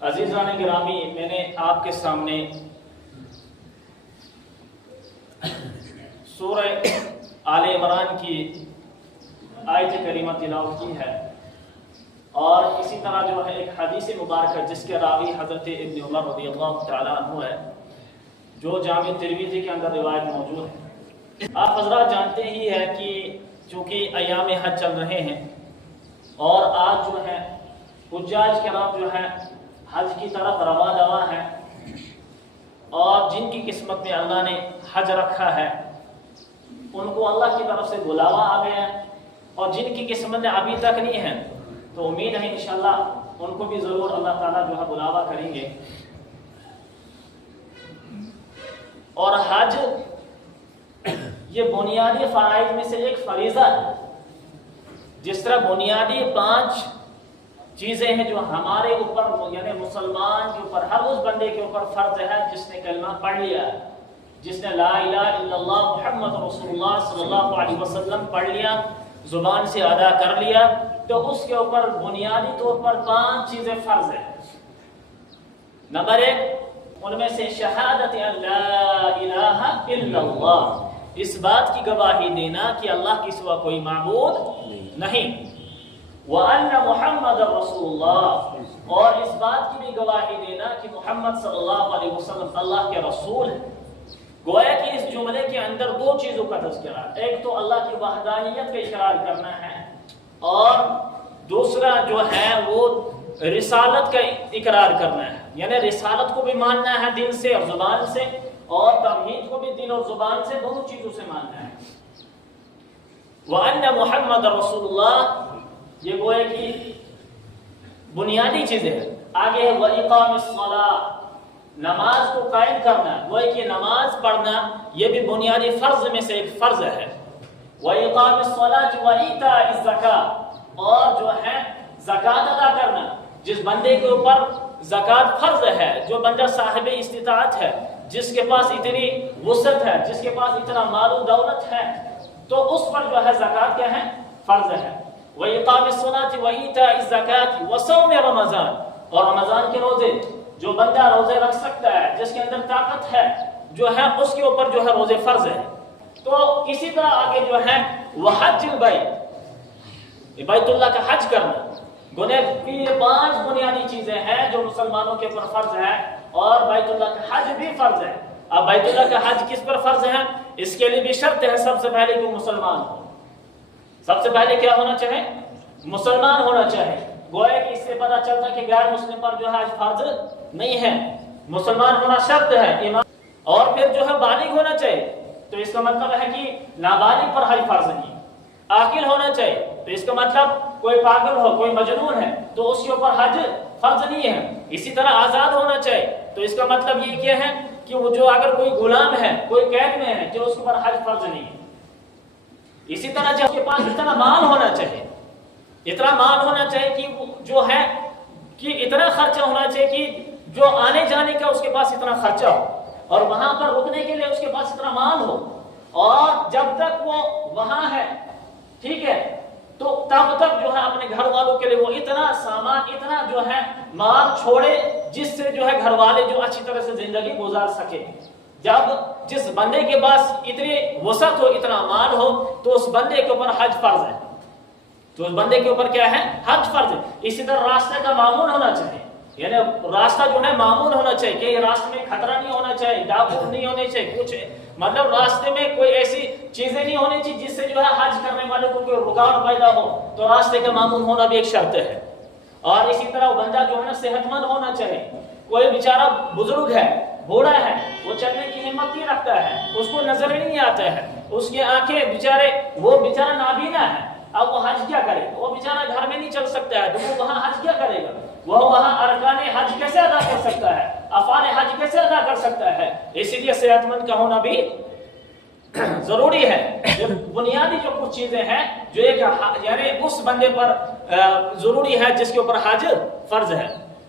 عزیزان گرامی، میں نے آپ کے سامنے سورہ آل عمران کی آیت کریمہ تلاوت کی ہے، اور اسی طرح جو ہے ایک حدیث مبارکہ جس کے راوی حضرت ابن عمر رضی اللہ تعالیٰ عنہ ہے، جو جامع ترمذی کے اندر روایت موجود ہے۔ آپ حضرات جانتے ہی ہے کہ چونکہ ایام حج چل رہے ہیں اور آج جو ہے حجاج کرام جو ہے حج کی طرف رواں دواں ہیں، اور جن کی قسمت میں اللہ نے حج رکھا ہے ان کو اللہ کی طرف سے بلاوا آ گیا ہے، اور جن کی قسمت میں ابھی تک نہیں ہے تو امید ہے انشاءاللہ ان کو بھی ضرور اللہ تعالیٰ جو ہے بلاوا کریں گے۔ اور حج یہ بنیادی فرائض میں سے ایک فریضہ ہے۔ جس طرح بنیادی 5 چیزیں ہیں جو ہمارے اوپر یعنی مسلمان کے اوپر، ہر اس بندے کے اوپر فرض ہے جس نے کلمہ پڑھ لیا ہے، جس نے لا الہ الا اللہ محمد رسول اللہ صلی اللہ علیہ وسلم پڑھ لیا، زبان سے ادا کر لیا، تو اس کے اوپر بنیادی طور پر 5 چیزیں فرض ہیں۔ نمبر 1 ان میں سے شہادت ان لا الہ الا اللہ، اس بات کی گواہی دینا کہ اللہ کے سوا کوئی معبود نہیں، وَأَنَّ مُحَمَّدَ رَسُولُ اللَّهِ، اور اس بات کی بھی گواہی دینا کہ محمد صلی اللہ علیہ وسلم اللہ کے رسول ہیں۔ گویا کہ اس جملے کے اندر 2 چیزوں کا تذکرہ، ایک تو اللہ کی وحدانیت کا اقرار کرنا ہے، اور دوسرا جو ہے وہ رسالت کا اقرار کرنا ہے، یعنی رسالت کو بھی ماننا ہے دل سے اور زبان سے، اور توحید کو بھی دل اور زبان سے، دونوں چیزوں سے ماننا ہے۔ وَأَنَّ مُحَمَّدَ رَسُولُ اللَّهِ، یہ گویا کہ بنیادی چیزیں ہیں۔ آگے ہے وَإِقَامِ الصَّلَاةِ، نماز کو قائم کرنا، گویا کہ نماز پڑھنا یہ بھی بنیادی فرض میں سے ایک فرض ہے۔ وَإِقَامِ الصَّلَاةِ وَإِيتَاءِ الزَّكَاةِ، اور جو ہے زکوٰۃ ادا کرنا، جس بندے کے اوپر زکوٰۃ فرض ہے، جو بندہ صاحب استطاعت ہے، جس کے پاس اتنی وسعت ہے، جس کے پاس اتنا مال و دولت ہے، تو اس پر جو ہے زکوٰۃ کیا ہے؟ فرض ہے۔ وَإِقَامِ الصَّلَاةِ وَإِيتَاءِ الزَّكَاةِ وَصَوْمِ رَمَضَانَ، اور رمضان کے روزے، جو بندہ روزے رکھ سکتا ہے، جس کے اندر طاقت ہے، جو ہے اس کے اوپر جو ہے روزے فرض ہے۔ تو اسی طرح آگے جو ہے وَحَجِّ الْبَيْتِ، بیت اللہ کا حج کرنا، گویا کہ یہ 5 بنیادی چیزیں ہیں جو مسلمانوں کے اوپر فرض ہے، اور بیت اللہ کا حج بھی فرض ہے۔ اب بیت اللہ کا حج کس پر فرض ہے؟ اس کے لیے بھی شرط ہے، سب سے پہلے کہ مسلمان ہو۔ سب سے پہلے کیا ہونا چاہے؟ مسلمان ہونا چاہے۔ گویا کہ اس سے پتہ چلتا کہ غیر مسلم پر جو ہے حج فرض نہیں ہے، مسلمان ہونا شرط ہے، ایمان، اور پھر جو ہے بالغ ہونا چاہیے۔ تو اس کا مطلب ہے کہ نابالغ پر حج فرض نہیں۔ عاقل ہونا چاہیے، تو اس کا مطلب کوئی پاگل ہو، کوئی مجنون ہے تو اس کے اوپر حج فرض نہیں ہے۔ اسی طرح آزاد ہونا چاہیے، تو اس کا مطلب یہ کیا ہے کہ وہ جو اگر کوئی غلام ہے، کوئی قید میں ہے، جو اس کے اوپر حج فرض نہیں ہے۔ اسی طرح جب اس کے پاس اتنا مال ہونا چاہیے، اتنا مال ہونا چاہیے کہ جو ہے کہ اتنا خرچہ ہونا چاہیے کہ جو آنے جانے کا اس کے پاس اتنا خرچہ ہو، اور وہاں پر رکنے کے لیے اس کے پاس اتنا مال ہو، اور جب تک وہ وہاں ہے، ٹھیک ہے، تو تب تک جو ہے اپنے گھر والوں کے لیے وہ اتنا سامان، اتنا جو ہے مال چھوڑے جس سے جو ہے گھر والے جو اچھی طرح سے زندگی گزار سکے۔ جب جس بندے کے پاس اتنی وسعت ہو، اتنا مال ہو، تو اس بندے کے اوپر حج فرض ہے۔ تو اس بندے کے اوپر کیا ہے؟ حج فرض ہے۔ اسی طرح راستے کا معمول ہونا چاہیے، یعنی راستہ جو ہے معمول ہونا چاہیے کہ یہ راستے میں خطرہ نہیں ہونا چاہیے، ڈاکو نہیں ہونے چاہیے، کچھ مطلب راستے میں کوئی ایسی چیزیں نہیں ہونی چاہیے جس سے جو ہے حج کرنے والے کو کوئی رکاوٹ پیدا ہو، تو راستے کا معمول ہونا بھی ایک شرط ہے۔ اور اسی طرح وہ بندہ جو ہے نا صحت مند ہونا چاہیے۔ کوئی بیچارہ بزرگ ہے، بوڑھا ہے، وہ چلنے کی ہمت نہیں رکھتا ہے، اس کو نظر ہی نہیں آتا ہے، اس کی آنکھیں وہ بیچارہ نابینا ہے، اب وہ حج کیا کرے؟ وہ بیچارہ گھر میں نہیں چل سکتا ہے، تو وہ وہاں حج کیا کرے گا؟ وہ وہاں ارکان حج کیسے ادا کر سکتا ہے؟ افعال حج کیسے ادا کر سکتا ہے؟ اسی لیے صحت مند کا ہونا بھی ضروری ہے۔ بنیادی جو کچھ چیزیں ہیں جو ایک یعنی اس بندے پر ضروری ہے جس کے اوپر حج فرض ہے۔